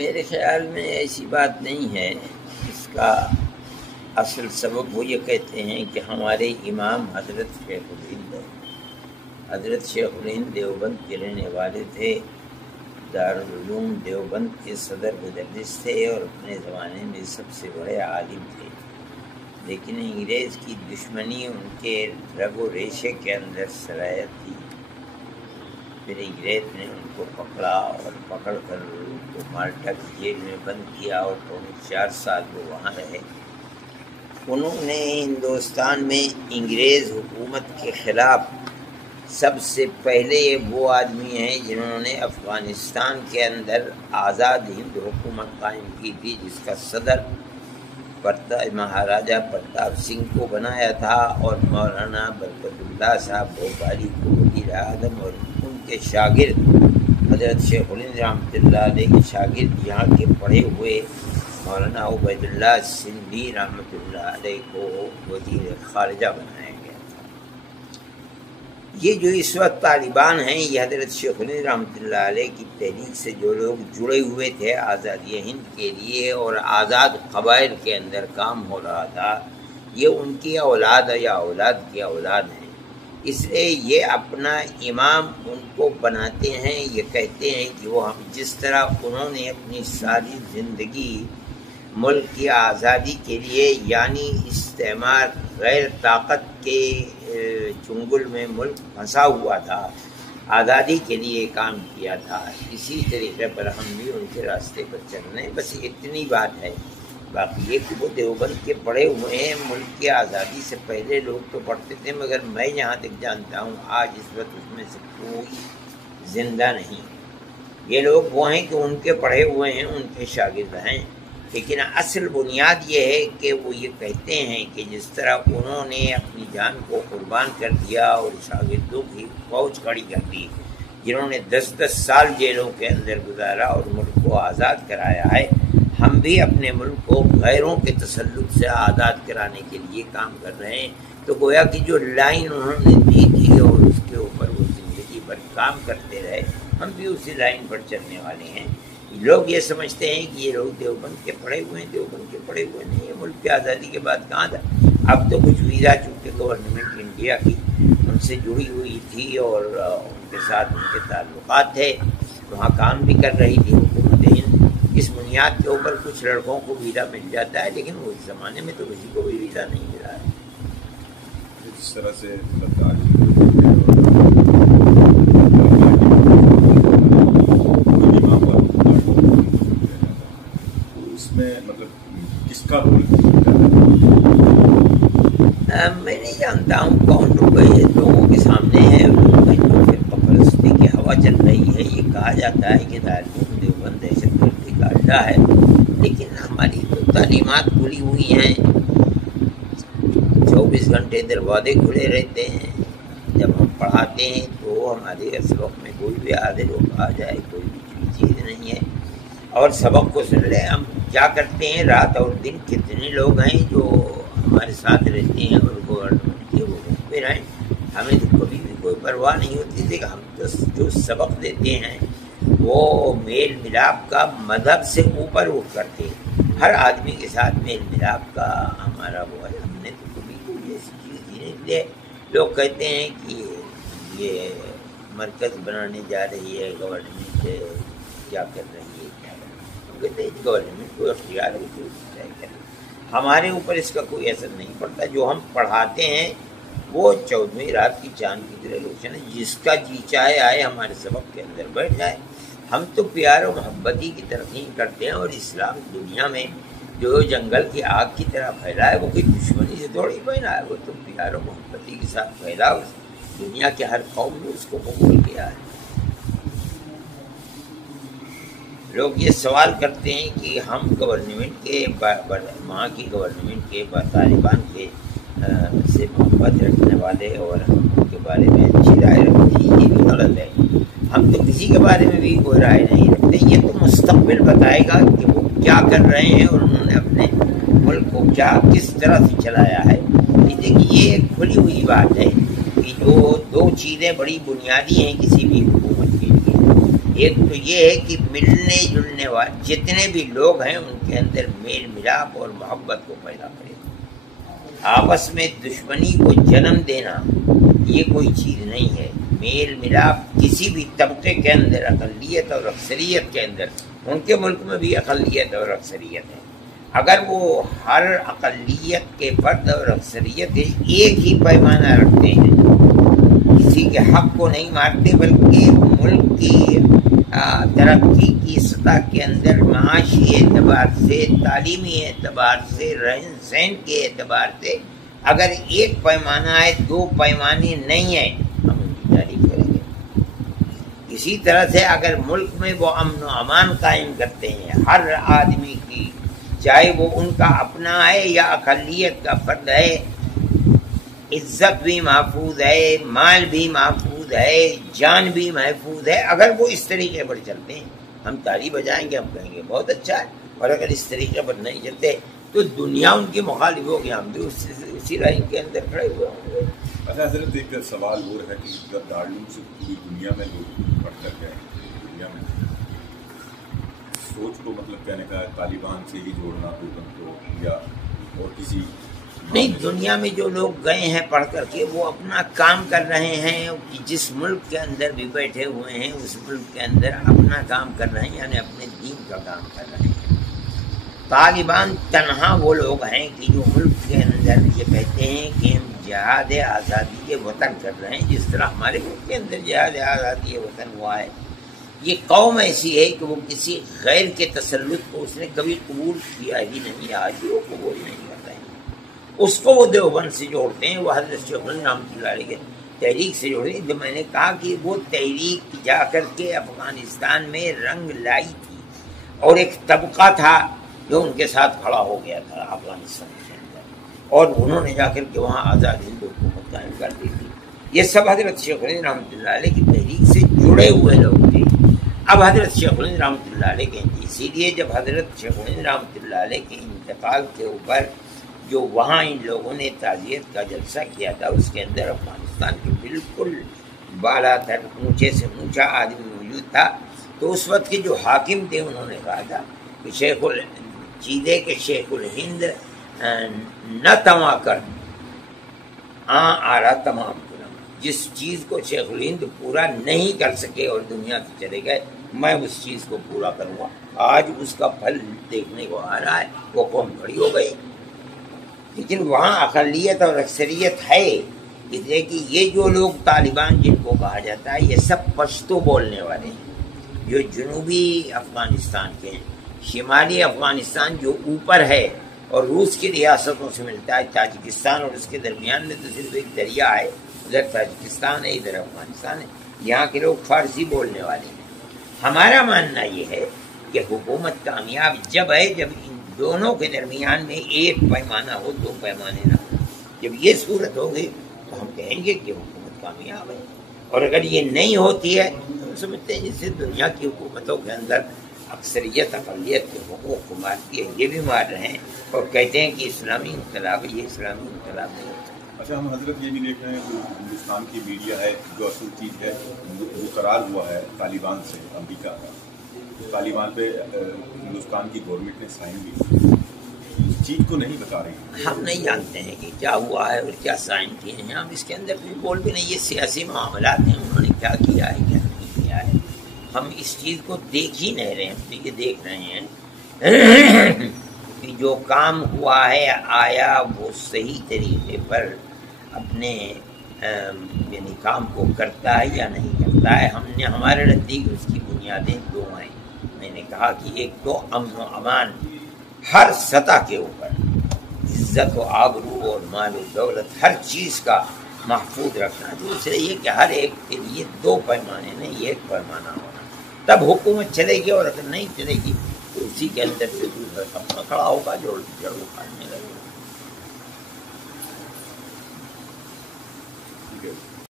میرے خیال میں ایسی بات نہیں ہے. اس کا اصل سبب وہ یہ کہتے ہیں کہ ہمارے امام حضرت شیخ الہند دیوبند کے رہنے والے تھے. دارالعلوم دیوبند کے صدر مدرس تھے اور اپنے زمانے میں سب سے بڑے عالم تھے، لیکن انگریز کی دشمنی ان کے رگ و ریشے کے اندر سرایت تھی. پھر انگریز نے ان کو پکڑا اور پکڑ کر ان کو مالٹا کی جیل میں بند کیا اور 4 سال وہ وہاں رہے. انہوں نے ہندوستان میں انگریز حکومت کے خلاف سب سے پہلے وہ آدمی ہیں جنہوں نے افغانستان کے اندر آزاد ہند حکومت قائم کی تھی، جس کا صدر مہاراجہ پرتاپ سنگھ کو بنایا تھا اور مولانا برکت اللہ صاحب بھوپالی کو وزیر اعظم، اور ان کے شاگرد حضرت شیخ الہند رحمۃ اللہ علیہ کے شاگرد یہاں کے پڑھے ہوئے مولانا عبید اللہ سندھی رحمۃ اللہ علیہ کو وزیر خارجہ بنایا گیا. یہ جو اس وقت طالبان ہیں، یہ حضرت شیخ الہند رحمۃ اللہ علیہ کی تحریک سے جو لوگ جڑے ہوئے تھے آزادی ہند کے لیے اور آزاد قبائل کے اندر کام ہو رہا تھا، یہ ان کی اولاد یا اولاد کی اولاد ہیں. اس لیے یہ اپنا امام ان کو بناتے ہیں. یہ کہتے ہیں کہ وہ ہم جس طرح انہوں نے اپنی ساری زندگی ملک کی آزادی کے لیے، یعنی استعمار غیر طاقت کے چنگل میں ملک پھنسا ہوا تھا، آزادی کے لیے کام کیا تھا، اسی طریقے پر ہم بھی ان کے راستے پر چل رہے ہیں. بس اتنی بات ہے. باقی یہ کہ وہ دیوبند کے پڑھے ہوئے ہیں، ملک کی آزادی سے پہلے لوگ تو پڑھتے تھے، مگر میں جہاں تک جانتا ہوں آج اس وقت اس میں سے کوئی زندہ نہیں. یہ لوگ وہ ہیں کہ ان کے پڑھے ہوئے ہیں، ان کے شاگرد ہیں. لیکن اصل بنیاد یہ ہے کہ وہ یہ کہتے ہیں کہ جس طرح انہوں نے اپنی جان کو قربان کر دیا اور شاگردوں کی فوج کھڑی کر دی، جنہوں نے 10 سال جیلوں کے اندر گزارا اور ملک کو آزاد کرایا ہے، ہم بھی اپنے ملک کو غیروں کے تسلط سے آزاد کرانے کے لیے کام کر رہے ہیں. تو گویا کہ جو لائن انہوں نے دی تھی اور اس کے اوپر وہ زندگی بھر کام کرتے رہے، ہم بھی اسی لائن پر چلنے والے ہیں. لوگ یہ سمجھتے ہیں کہ یہ لوگ دیوبند کے پڑھے ہوئے ہیں، دیوبند کے پڑھے ہوئے نہیں. یہ ملک کی آزادی کے بعد کہاں تھا؟ اب تو کچھ ویزا چونکہ گورنمنٹ انڈیا کی ان سے جڑی ہوئی تھی اور ان کے ساتھ ان کے تعلقات تھے، وہاں کام بھی کر رہی تھی حکومت ہند. اس بنیاد کے اوپر کچھ لڑکوں کو ویزا مل جاتا ہے، لیکن اس زمانے میں تو کسی کو بھی ویزا نہیں ملا ہے. جس طرح سے میں نہیں جانتا ہوں کون لوگ یہ لوگوں کے سامنے ہے. پرستی کی ہوا چل رہی ہے. یہ کہا جاتا ہے کہ دارالعلوم دیوبند دہشت گردی کا اڈا ہے، لیکن ہماری تو تعلیمات کھلی ہوئی ہیں، 24 گھنٹے دروازے کھلے رہتے ہیں. جب ہم پڑھاتے ہیں تو ہمارے سبق میں کوئی بھی آدھے لوگ آ جائے، کوئی بھی چیز نہیں ہے. اور سبق کو سن لیں. ہم کیا کرتے ہیں رات اور دن، کتنے لوگ ہیں جو ہمارے ساتھ رہتے ہیں اور گورنمنٹ کے وہ مخبر ہیں. ہمیں تو کبھی بھی کوئی پرواہ نہیں ہوتی تھی کہ ہم تو جو سبق دیتے ہیں وہ میل ملاپ کا مذہب سے اوپر اٹھ کرتے ہیں. ہر آدمی کے ساتھ میل ملاپ کا ہمارا وہ ہے. ہم نے تو کبھی کوئی ایسی چیز نہیں دی. لوگ کہتے ہیں کہ یہ مرکز بنانے جا رہی ہے گورنمنٹ، کیا کر رہی ہے، کیا کر رہی ہے. ہم کہتے ہیں گورنمنٹ کو اختیار ہے کہ ہمارے اوپر اس کا کوئی اثر نہیں پڑتا. جو ہم پڑھاتے ہیں وہ 14ویں رات کی چاند کی طرح روشن ہے. جس کا جی چاہے آئے ہمارے سبق کے اندر بیٹھ جائے. ہم تو پیار و محبتی کی ترقی کرتے ہیں، اور اسلام دنیا میں جو جنگل کی آگ کی طرح پھیلا ہے وہ کوئی دشمنی سے تھوڑی پھیلا ہے، وہ تو پیار و محبتی کے ساتھ پھیلا. دنیا کے ہر قوم نے اس کو قبول کیا ہے. لوگ یہ سوال کرتے ہیں کہ ہم گورنمنٹ کے وہاں کی گورنمنٹ کے طالبان کے سے محبت رکھنے والے اور ہم ان کے بارے میں اچھی رائے رکھتے ہیں. یہ بھی غلط ہے. ہم تو کسی کے بارے میں بھی کوئی رائے نہیں رکھتے. یہ تو مستقبل بتائے گا کہ وہ کیا کر رہے ہیں اور انہوں نے اپنے ملک کو کس طرح سے چلایا ہے. دیکھیے یہ ایک کھلی ہوئی بات ہے کہ جو 2 چیزیں بڑی بنیادی ہیں کسی بھی حکومت کے لیے. ایک تو یہ ہے کہ ملنے جلنے والے جتنے بھی لوگ ہیں ان کے اندر میل ملاپ اور محبت کو پیدا کرے. آپس میں دشمنی کو جنم دینا یہ کوئی چیز نہیں ہے. میل ملاپ کسی بھی طبقے کے اندر، اقلیت اور اکثریت کے اندر، ان کے ملک میں بھی اقلیت اور اکثریت ہے، اگر وہ ہر اقلیت کے فرد اور اکثریت ایک ہی پیمانہ رکھتے ہیں، کسی کے حق کو نہیں مارتے، بلکہ ملک کی ترقی کی سطح کے اندر معاشی اعتبار سے، تعلیمی اعتبار سے، رہن سہن کے اعتبار سے اگر ایک پیمانہ ہے، دو پیمانے نہیں ہیں، ہم ان کی تعریف کریں گے. اسی طرح سے اگر ملک میں وہ امن و امان قائم کرتے ہیں، ہر آدمی کی، چاہے وہ ان کا اپنا ہے یا اقلیت کا فرد ہے، عزت بھی محفوظ ہے، مال بھی محفوظ ہے، جان بھی محفوظ ہے. اگر وہ اس طریقے پر چلتے ہیں ہم تالی بجائیں گے، ہم کہیں گے بہت اچھا ہے. اور اگر اس طریقے پر نہیں چلتے تو دنیا ان کی مخالف ہوگی، ہم بھی اسی رائن کے اندر کھڑے ہوئے ہوں گے. اچھا حضرت، ایک سوال وہ ہے کہ جب دارالعلوم سے پوری دنیا میں لوگ پڑھ کر گئے، دنیا میں سوچ کو مطلب کہنے کا طالبان سے ہی جوڑنا حکومت کو، یا اور کسی نہیں، دنیا میں جو لوگ گئے ہیں پڑھ کر کے وہ اپنا کام کر رہے ہیں. جس ملک کے اندر بھی بیٹھے ہوئے ہیں اس ملک کے اندر اپنا کام کر رہے ہیں، یعنی اپنے دین کا کام کر رہے ہیں. طالبان تنہا وہ لوگ ہیں کہ جو ملک کے اندر یہ کہتے ہیں کہ ہم جہاد آزادی وطن کر رہے ہیں، جس طرح ہمارے ملک کے اندر جہاد آزادی وطن ہوا ہے. یہ قوم ایسی ہے کہ وہ کسی غیر کے تسلط کو اس نے کبھی قبول کیا ہی نہیں، آج بھی وہ قبول نہیں کر رہے ہیں. اس کو وہ دیوبند سے جوڑتے ہیں، وہ حضرت شیخ الہند رحمۃ اللہ علیہ کے تحریک سے جوڑتے ہیں. جو میں نے کہا کہ وہ تحریک جا کر کے افغانستان میں رنگ لائی تھی، اور ایک طبقہ تھا جو ان کے ساتھ کھڑا ہو گیا تھا افغانستان کے اندر، اور انہوں نے جا کر کے وہاں آزاد ہند حکومت قائم کر دی تھی. یہ سب حضرت شیخ الہند رحمۃ اللہ علیہ کی تحریک سے جڑے ہوئے لوگ تھے. اب حضرت شیخ الہند رحمۃ اللہ علیہ کے، اسی لیے جب حضرت شیخ الہند رحمۃ اللہ علیہ کے انتقال کے اوپر جو وہاں ان لوگوں نے تعزیت کا جلسہ کیا تھا، اس کے اندر افغانستان کے بالکل بالا تر اونچے سے اونچا آدمی موجود تھا. تو اس وقت کے جو حاکم تھے انہوں نے کہا تھا کہ شیخ الہند نہ تما کر آ رہا تمام کنم. جس چیز کو شیخ الہند پورا نہیں کر سکے اور دنیا سے چلے گئے، میں اس چیز کو پورا کروں گا. آج اس کا پھل دیکھنے کو آ رہا ہے. وہ قوم کھڑی ہو گئی، لیکن وہاں اقلیت اور اکثریت ہے. اس لیے کہ یہ جو لوگ طالبان جن کو کہا جاتا ہے، یہ سب پشتو بولنے والے ہیں، جو جنوبی افغانستان کے ہیں. شمالی افغانستان جو اوپر ہے اور روس کی ریاستوں سے ملتا ہے، تاجکستان اور اس کے درمیان میں تو صرف ایک دریا ہے، ادھر تاجکستان ہے، ادھر افغانستان ہے. یہاں کے لوگ فارسی بولنے والے ہیں. ہمارا ماننا یہ ہے کہ حکومت کامیاب جب ہے جب ان دونوں کے درمیان میں ایک پیمانہ ہو، دو پیمانے نہ ہو. جب یہ صورت ہوگی تو ہم کہیں گے کہ حکومت کامیاب ہے. اور اگر یہ نہیں ہوتی ہے تو ہم سمجھتے ہیں جیسے دنیا کی حکومتوں کے اندر اکثریت اقلیت کے حقوق کو مارتی ہے، یہ بھی مار رہے ہیں اور کہتے ہیں کہ اسلامی انقلاب ہے. یہ اسلامی انقلاب نہیں ہوتا. اچھا، ہم حضرت یہ بھی دیکھ رہے ہیں کہ ہندوستان کی میڈیا ہے جو اصل چیز ہے، وہ قرار ہوا ہے طالبان سے امریکہ کا. طالبان پہ ہندوستان کی گورنمنٹ نے سائن بھی، اس چیز کو نہیں بتا رہی. ہم نہیں جانتے ہیں کہ کیا ہوا ہے اور کیا سائن کیے ہیں. ہم اس کے اندر بھی بول بھی نہیں. یہ سیاسی معاملات ہیں، انہوں نے کیا کیا ہے کیا نہیں کیا ہے ہم اس چیز کو دیکھ ہی نہیں رہے. ہم تو یہ دیکھ رہے ہیں کہ جو کام ہوا ہے آیا وہ صحیح طریقے پر اپنے یعنی کام کو کرتا ہے یا نہیں کرتا ہے. ہم نے ہمارے نزدیک اس کی بنیادیں دو ہیں. میں نے کہا کہ ایک تو امن و امان ہر سطح کے اوپر، عزت و آبرو اور مال و دولت ہر چیز کا محفوظ رکھنا. دوسرے یہ کہ ہر ایک کے لیے دو پیمانے نہیں ایک پیمانہ ہونا، تب حکومت چلے گی. اور اگر نہیں چلے گی تو اسی کے اندر سے دوسرا کھڑا ہوگا جو جڑ اکھاڑنے لگے.